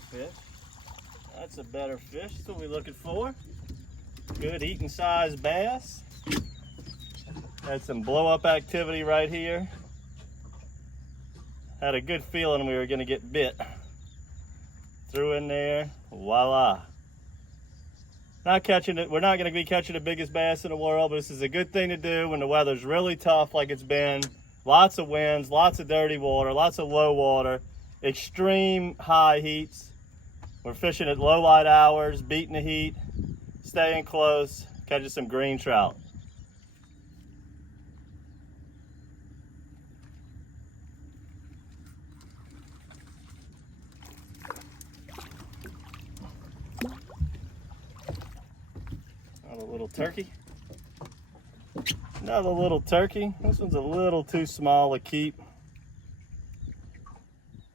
fish. That's a better fish. That's what we're looking for. Good eating size bass. Had some blow up activity right here. Had a good feeling we were gonna get bit. Threw in there, voila. Not catching it, we're not gonna be catching the biggest bass in the world, but this is a good thing to do when the weather's really tough like it's been. Lots of winds, lots of dirty water, lots of low water, extreme high heats. We're fishing at low light hours, beating the heat, staying close, catching some green trout. Another little turkey. Another little turkey. This one's a little too small to keep.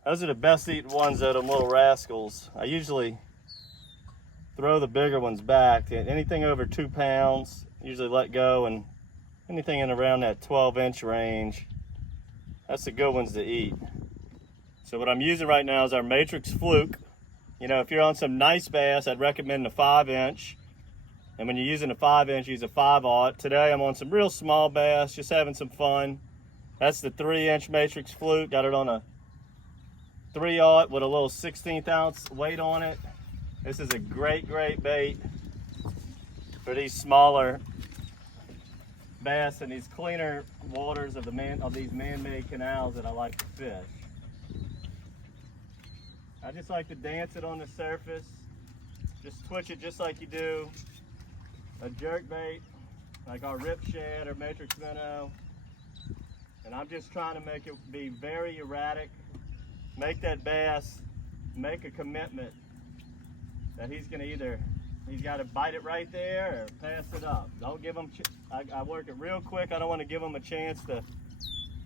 Those are the best eating ones though, them little rascals. I usually throw the bigger ones back. Anything over 2 pounds, usually let go, and anything in around that 12-inch range, that's the good ones to eat. So what I'm using right now is our Matrix Fluke. You know, if you're on some nice bass, I'd recommend the 5-inch. And when you're using a 5-inch, use a 5/0. Today I'm on some real small bass, just having some fun. That's the 3-inch Matrix Fluke. Got it on a 3/0 with a little 1/16 ounce weight on it. This is a great bait for these smaller bass in these cleaner waters of these man-made canals that I like to fish. I just like to dance it on the surface. Just twitch it just like you do a jerk bait, like our Rip Shad or Matrix Minnow. And I'm just trying to make it be very erratic. Make that bass make a commitment that he's got to bite it right there or pass it up. Don't give him, I work it real quick. I don't want to give him a chance to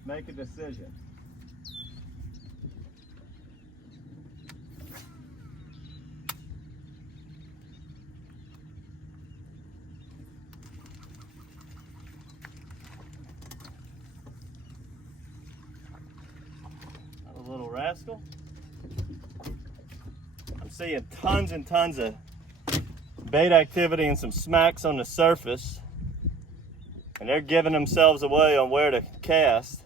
make a decision. Little rascal. I'm seeing tons and tons of bait activity and some smacks on the surface, and they're giving themselves away on where to cast.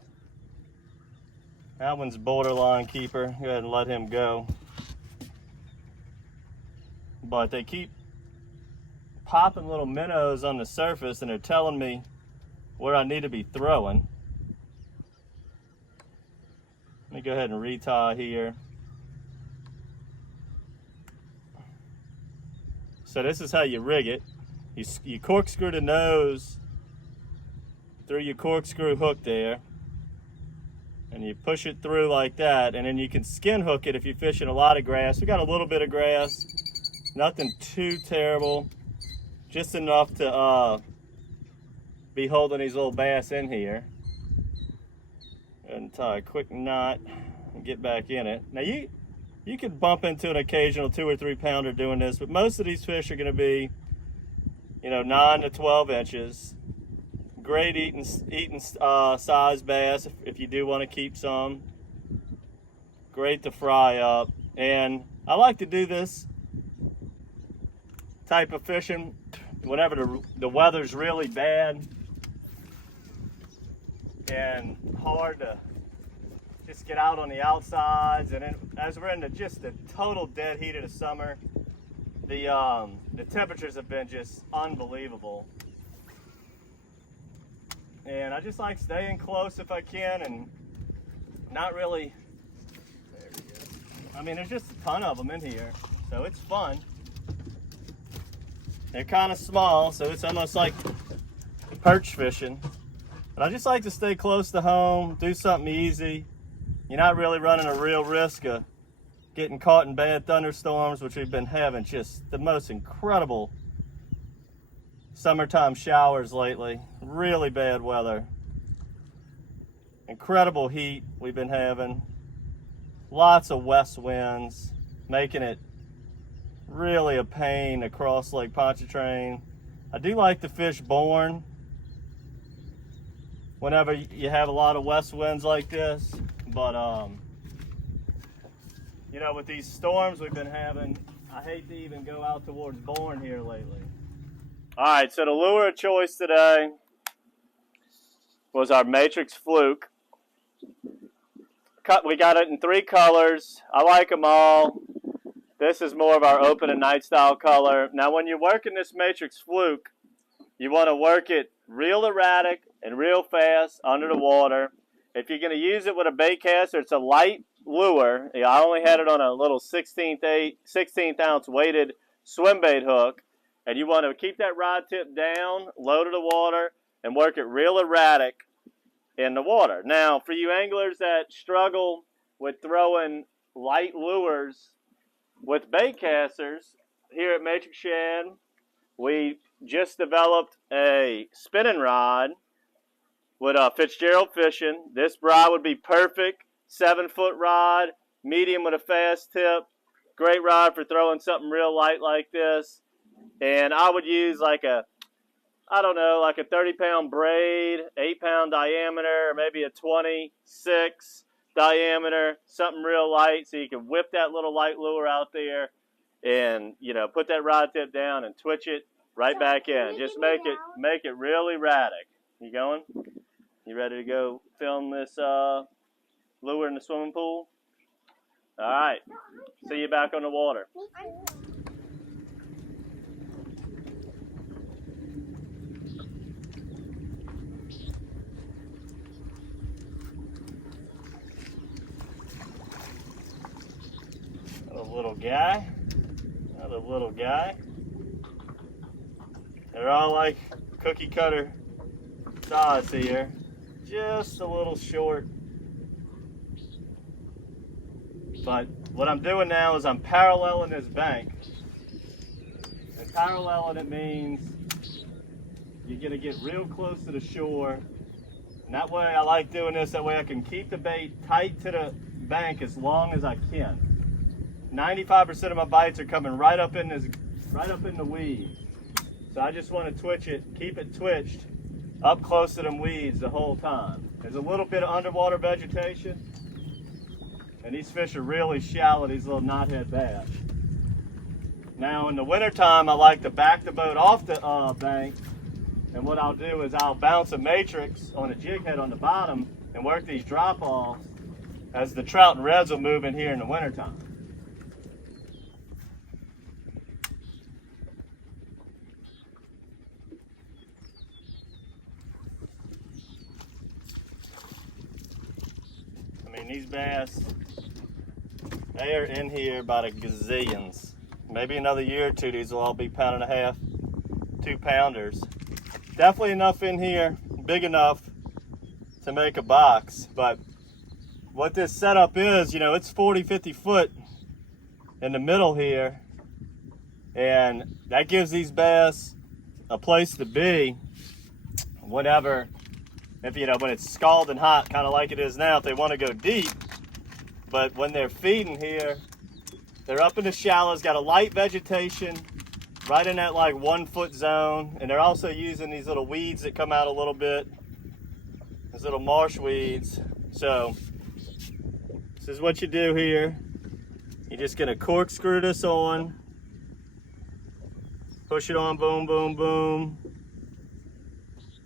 That one's borderline keeper. Go ahead and let him go. But they keep popping little minnows on the surface, and they're telling me where I need to be throwing. Let me go ahead and retie here. So this is how you rig it. You corkscrew the nose through your corkscrew hook there, and you push it through like that, and then you can skin hook it if you're fishing a lot of grass. We got a little bit of grass, nothing too terrible, just enough to be holding these little bass in here. And tie a quick knot and get back in it. Now you could bump into an occasional 2 or 3 pounder doing this, but most of these fish are going to be, 9 to 12 inches. Great eating size bass if you do want to keep some. Great to fry up. And I like to do this type of fishing whenever the weather's really bad and hard to just get out on the outsides. And then as we're in just the total dead heat of the summer, the temperatures have been just unbelievable. And I just like staying close if I can and not really, there he is. I mean, there's just a ton of them in here, so it's fun. They're kind of small, so it's almost like perch fishing. But I just like to stay close to home, do something easy. You're not really running a real risk of getting caught in bad thunderstorms, which we've been having just the most incredible summertime showers lately. Really bad weather. Incredible heat we've been having. Lots of west winds, making it really a pain to cross Lake Pontchartrain. I do like to fish Bourne whenever you have a lot of west winds like this, but you know, with these storms we've been having, I hate to even go out towards Bourne here lately. All right, so the lure of choice today was our Matrix Fluke. We got it in 3 colors. I like them all. This is more of our open and night style color. Now, when you're working this Matrix Fluke, you want to work it real erratic and real fast under the water. If you're going to use it with a bait caster, it's a light lure. I only had it on a little 16th ounce weighted swim bait hook. And you want to keep that rod tip down, low to the water, and work it real erratic in the water. Now, for you anglers that struggle with throwing light lures with bait casters, here at Matrix Shad, we just developed a spinning rod with Fitzgerald Fishing. This rod would be perfect, 7-foot rod, medium with a fast tip. Great rod for throwing something real light like this. And I would use like a, I don't know, like a 30-pound braid, 8-pound diameter, or maybe a 26 diameter, something real light, so you can whip that little light lure out there and, you know, put that rod tip down and twitch it right back in. Just make it really erratic. You going? You ready to go film this lure in the swimming pool? All right. See you back on the water. Another little guy. They're all like cookie cutter size here, just a little short. But what I'm doing now is I'm paralleling this bank. And paralleling it means you're gonna get real close to the shore. And that way I like doing this, that way I can keep the bait tight to the bank as long as I can. 95% of my bites are coming right up in the weed. So I just want to twitch it, keep it twitched up close to them weeds the whole time. There's a little bit of underwater vegetation, and these fish are really shallow, these little knothead bass. Now in the wintertime, I like to back the boat off the bank, and what I'll do is I'll bounce a matrix on a jig head on the bottom and work these drop-offs as the trout and reds will move in here in the wintertime. These bass, they are in here by the gazillions. Maybe another year or two, these will all be 1.5 pound, 2 pounders. Definitely enough in here, big enough to make a box. But what this setup is, you know, it's 40, 50 foot in the middle here. And that gives these bass a place to be whenever, if, you know, when it's scalding hot, kind of like it is now, if they want to go deep. But when they're feeding here, they're up in the shallows, got a light vegetation, right in that like 1 foot zone. And they're also using these little weeds that come out a little bit, these little marsh weeds. So this is what you do here. You're just gonna corkscrew this on, push it on, boom, boom, boom.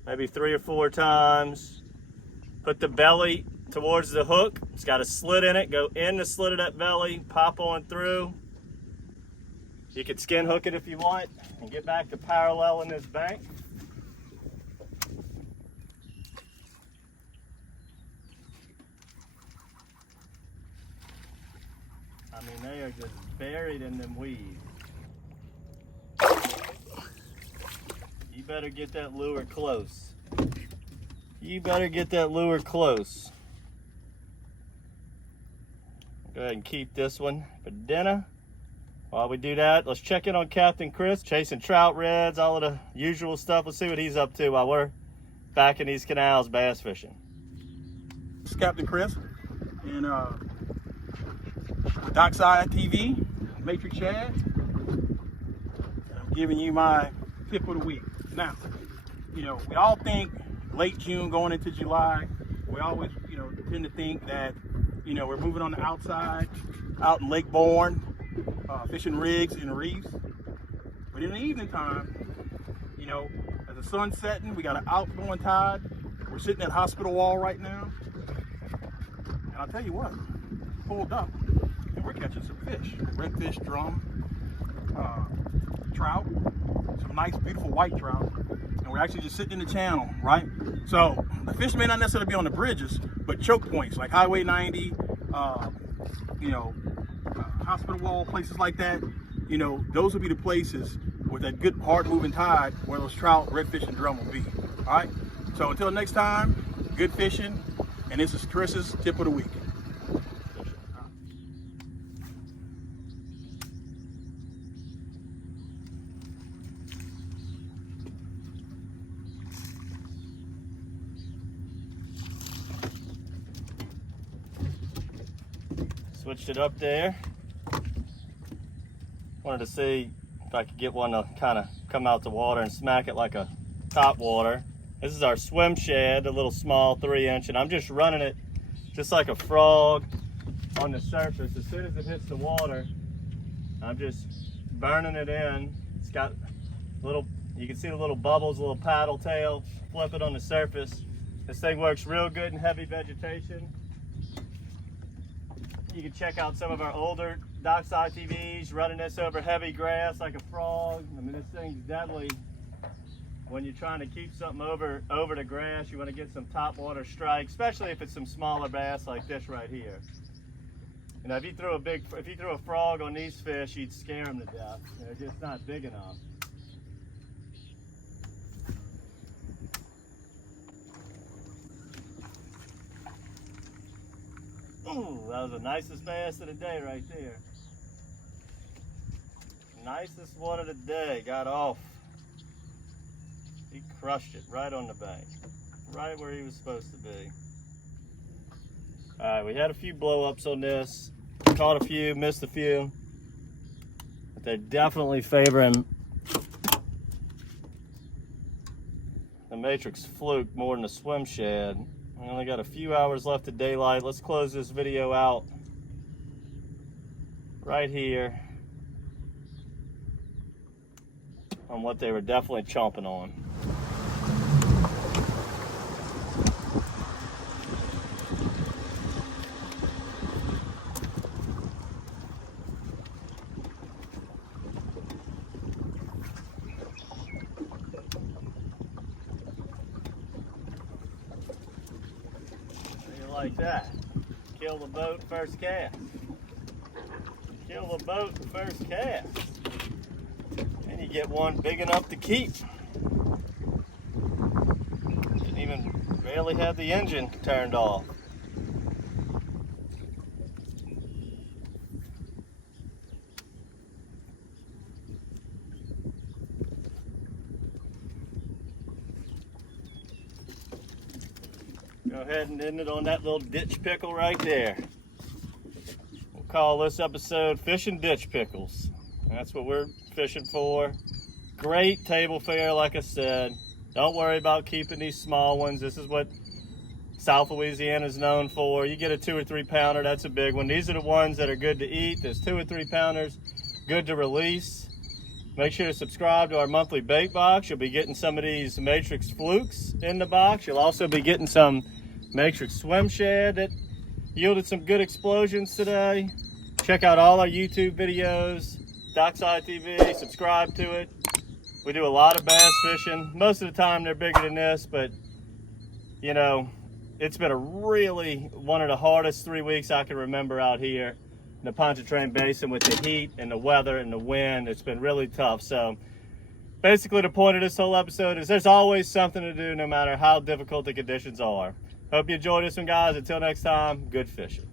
Maybe 3 or 4 times. Put the belly towards the hook. It's got a slit in it. Go in the slit of that belly, pop on through. You can skin hook it if you want and get back to paralleling this bank. I mean, they are just buried in them weeds. You better get that lure close. You better get that lure close. Go ahead and keep this one for dinner. While we do that, let's check in on Captain Chris, chasing trout, reds, all of the usual stuff. Let's see what he's up to while we're back in these canals bass fishing. This is Captain Chris, and Dockside TV, Matrix Shad. I'm giving you my tip of the week. Now, you know, we all think late June going into July, we always, you know, tend to think that, you know, we're moving on the outside out in Lake Bourne, fishing rigs and reefs. But in the evening time, you know, as the sun's setting, we got an outgoing tide. We're sitting at Hospital Wall right now. And I'll tell you what, pulled up and we're catching some fish. Redfish, drum, trout, some nice beautiful white trout. And we're actually just sitting in the channel, right? So the fish may not necessarily be on the bridges, but choke points like Highway 90, you know, Hospital Wall, places like that, you know, those will be the places with that good hard moving tide where those trout, redfish, and drum will be. All right. So until next time, good fishing. And this is Chris's tip of the week. Switched it up there. Wanted to see if I could get one to kind of come out the water and smack it like a top water. This is our swim shad, a little small 3-inch, and I'm just running it just like a frog on the surface. As soon as it hits the water, I'm just burning it in. It's got little, you can see the little bubbles, little paddle tail, flip it on the surface. This thing works real good in heavy vegetation. You can check out some of our older Dockside TVs running this over heavy grass like a frog. I mean, this thing's deadly when you're trying to keep something over the grass. You want to get some top water strike, especially if it's some smaller bass like this right here. You know, if you threw a frog on these fish, you'd scare them to death. They're just not big enough. Ooh, that was the nicest bass of the day right there. Nicest one of the day, got off. He crushed it right on the bank, right where he was supposed to be. All right, we had a few blow-ups on this. Caught a few, missed a few. But they're definitely favoring the Matrix Fluke more than the swim shad. We only got a few hours left of daylight. Let's close this video out right here on what they were definitely chomping on. Like that. Kill the boat first cast. Kill the boat first cast. And you get one big enough to keep. Didn't even barely have the engine turned off. Go ahead and end it on that little ditch pickle right there. We'll call this episode Fishing Ditch Pickles. That's what we're fishing for. Great table fare, like I said. Don't worry about keeping these small ones. This is what South Louisiana is known for. You get a 2 or 3 pounder, that's a big one. These are the ones that are good to eat. There's 2 or 3 pounders, good to release. Make sure to subscribe to our monthly bait box. You'll be getting some of these Matrix Flukes in the box. You'll also be getting some Matrix Swim Shad that yielded some good explosions today. Check out all our YouTube videos, Dockside TV, subscribe to it. We do a lot of bass fishing. Most of the time they're bigger than this, but you know, it's been a really one of the hardest 3 weeks I can remember out here in the Pontchartrain Basin with the heat and the weather and the wind. It's been really tough. So basically the point of this whole episode is there's always something to do no matter how difficult the conditions are. Hope you enjoyed this one, guys. Until next time, good fishing.